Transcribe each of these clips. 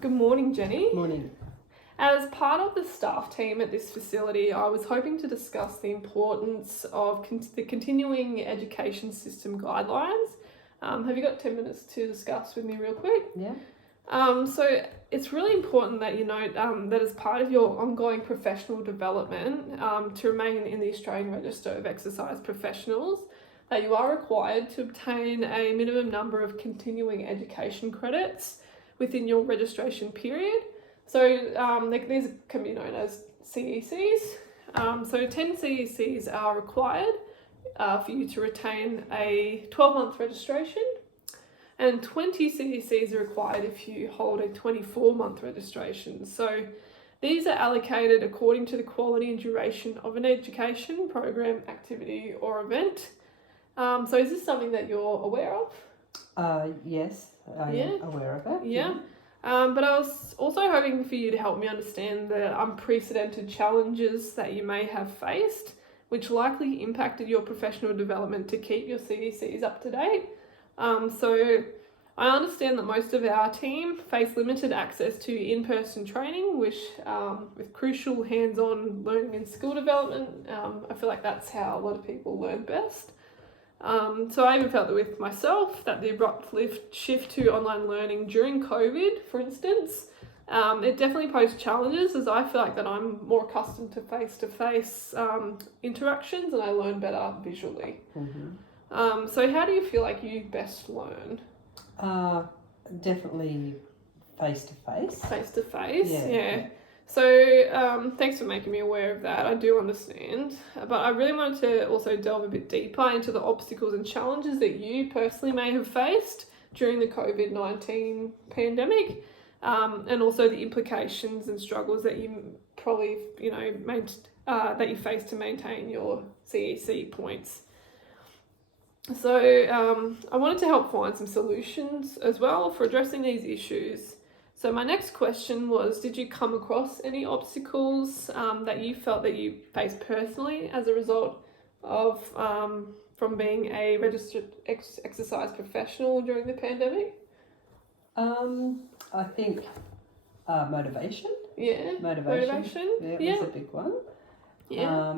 Good morning, Jenny. Morning. As part of the staff team at this facility, I was hoping to discuss the importance of the continuing education system guidelines. Have you got 10 minutes to discuss with me real quick? Yeah. So it's really important that you note that as part of your ongoing professional development to remain in the Australian Register of Exercise Professionals, that you are required to obtain a minimum number of continuing education credits within your registration period. So these can be known as CECs. So 10 CECs are required for you to retain a 12-month registration, and 20 CECs are required if you hold a 24-month registration. So these are allocated according to the quality and duration of an education, program, activity or event. So is this something that you're aware of? Yes, I am aware of it. Yeah. But I was also hoping for you to help me understand the unprecedented challenges that you may have faced, which likely impacted your professional development to keep your CECs up to date. So I understand that most of our team face limited access to in-person training, which with crucial hands-on learning and skill development, I feel like that's how a lot of people learn best. So I even felt that with myself, that the abrupt shift to online learning during COVID, for instance, it definitely posed challenges, as I feel like that I'm more accustomed to face-to-face interactions and I learn better visually. Mm-hmm. So how do you feel like you best learn? Definitely face-to-face. Face-to-face, yeah. Yeah. So thanks for making me aware of that. I do understand, but I really wanted to also delve a bit deeper into the obstacles and challenges that you personally may have faced during the COVID-19 pandemic, and also the implications and struggles that you probably, that you face to maintain your CEC points. So I wanted to help find some solutions as well for addressing these issues. So my next question was, did you come across any obstacles that you felt that you faced personally as a result of from being a registered exercise professional during the pandemic? I think motivation. Yeah. Motivation. Yeah, was a big one. Yeah.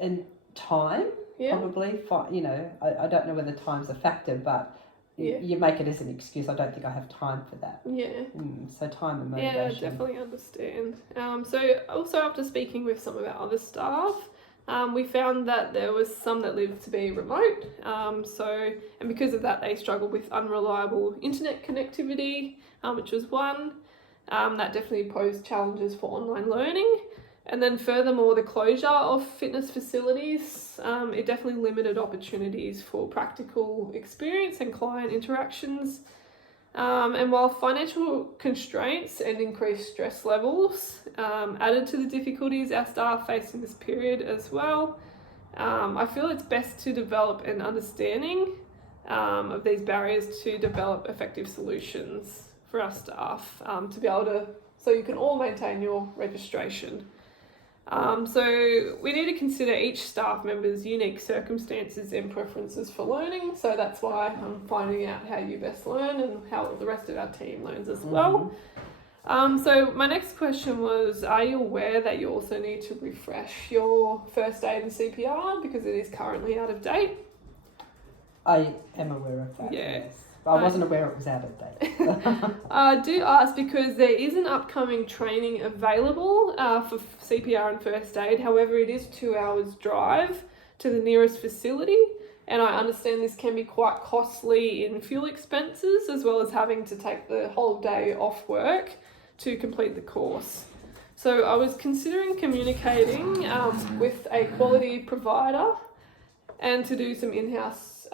And time. Yeah. Probably. I don't know whether time's a factor, but you make it as an excuse. I don't think I have time for that. Yeah. So time and motivation. Yeah, I definitely understand. So also after speaking with some of our other staff, we found that there was some that lived to be remote. And because of that, they struggled with unreliable internet connectivity, which was one. That definitely posed challenges for online learning. And then furthermore, the closure of fitness facilities, it definitely limited opportunities for practical experience and client interactions. And while financial constraints and increased stress levels added to the difficulties our staff faced in this period as well, I feel it's best to develop an understanding of these barriers to develop effective solutions for our staff to be able to, so you can all maintain your registration. So we need to consider each staff member's unique circumstances and preferences for learning. So that's why I'm finding out how you best learn and how the rest of our team learns as well. So my next question was, are you aware that you also need to refresh your first aid and CPR because it is currently out of date? I am aware of that. Yeah. Yes. I wasn't aware it was out of date. I do ask because there is an upcoming training available for CPR and first aid. However, it is 2 hours drive to the nearest facility, and I understand this can be quite costly in fuel expenses, as well as having to take the whole day off work to complete the course. So I was considering communicating with a quality provider and to do some in-house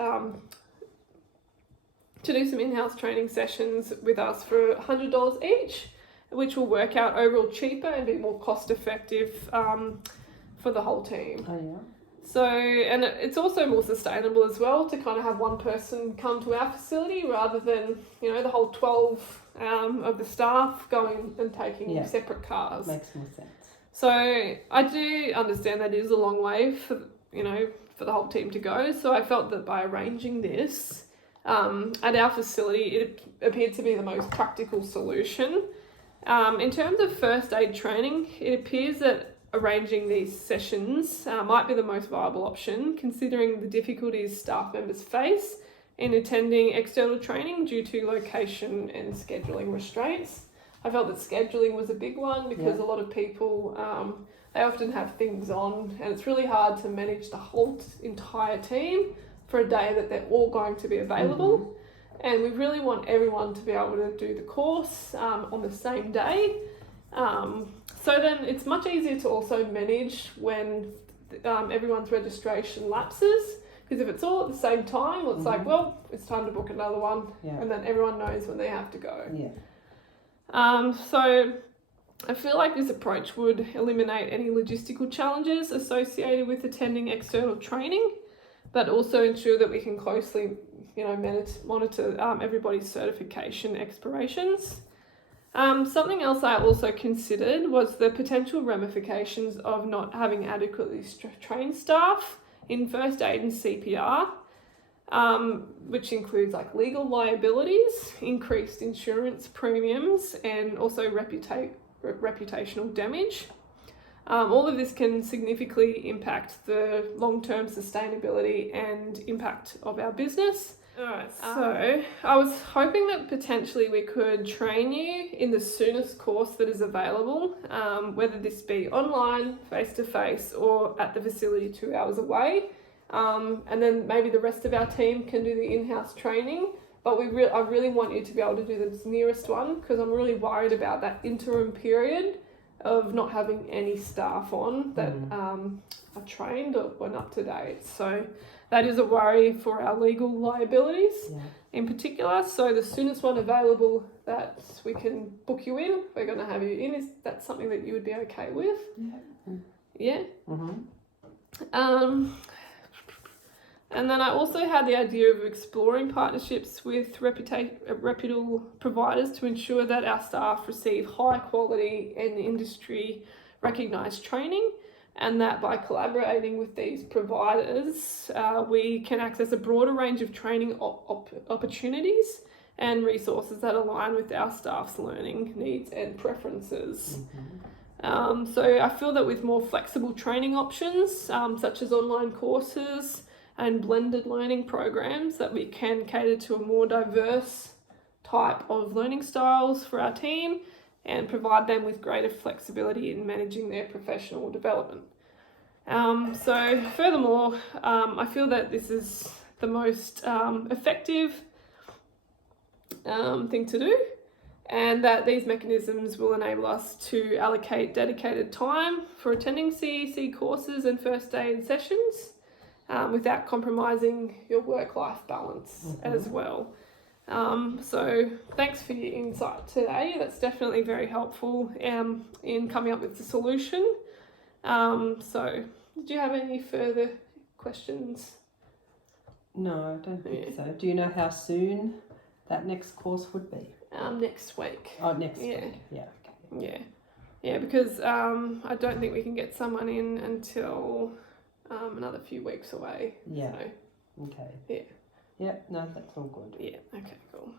training sessions with us for $100 each, which will work out overall cheaper and be more cost effective for the whole team. Oh yeah. So, and it's also more sustainable as well to kind of have one person come to our facility rather than, the whole 12 of the staff going and taking separate cars. Makes more sense. So I do understand that it is a long way for the whole team to go. So I felt that by arranging this, At our facility, it appeared to be the most practical solution. In terms of first aid training, it appears that arranging these sessions might be the most viable option, considering the difficulties staff members face in attending external training due to location and scheduling restraints. I felt that scheduling was a big one because a lot of people, they often have things on, and it's really hard to manage the whole entire team for a day that they're all going to be available. And we really want everyone to be able to do the course on the same day. So then it's much easier to also manage when everyone's registration lapses, because if it's all at the same time, it's like, well, it's time to book another one, and then everyone knows when they have to go. So I feel like this approach would eliminate any logistical challenges associated with attending external training, but also ensure that we can closely, monitor everybody's certification expirations. Something else I also considered was the potential ramifications of not having adequately trained staff in first aid and CPR, which includes like legal liabilities, increased insurance premiums, and also reputational damage. All of this can significantly impact the long-term sustainability and impact of our business. Alright, so I was hoping that potentially we could train you in the soonest course that is available, whether this be online, face-to-face, or at the facility 2 hours away. And then maybe the rest of our team can do the in-house training. But I really want you to be able to do the nearest one, because I'm really worried about that interim period of not having any staff on that are trained or weren't up to date. So that is a worry for our legal liabilities in particular. So the soonest one available that we can book you in, we're going to have you in. Is that something that you would be okay with? Yeah? And then I also had the idea of exploring partnerships with reputable providers to ensure that our staff receive high quality and industry recognised training, and that by collaborating with these providers, we can access a broader range of training opportunities and resources that align with our staff's learning needs and preferences. So I feel that with more flexible training options, such as online courses and blended learning programs, that we can cater to a more diverse type of learning styles for our team and provide them with greater flexibility in managing their professional development. So furthermore, I feel that this is the most effective thing to do, and that these mechanisms will enable us to allocate dedicated time for attending CEC courses and first aid sessions, without compromising your work-life balance as well. So thanks for your insight today. That's definitely very helpful in coming up with the solution. So did you have any further questions? No, I don't think so. Do you know how soon that next course would be? Next week. Oh, next week. Yeah. Okay. Yeah, because I don't think we can get someone in until another few weeks away. Yeah. So, okay. Yeah. Yeah, no, that's all good. Yeah, okay, cool.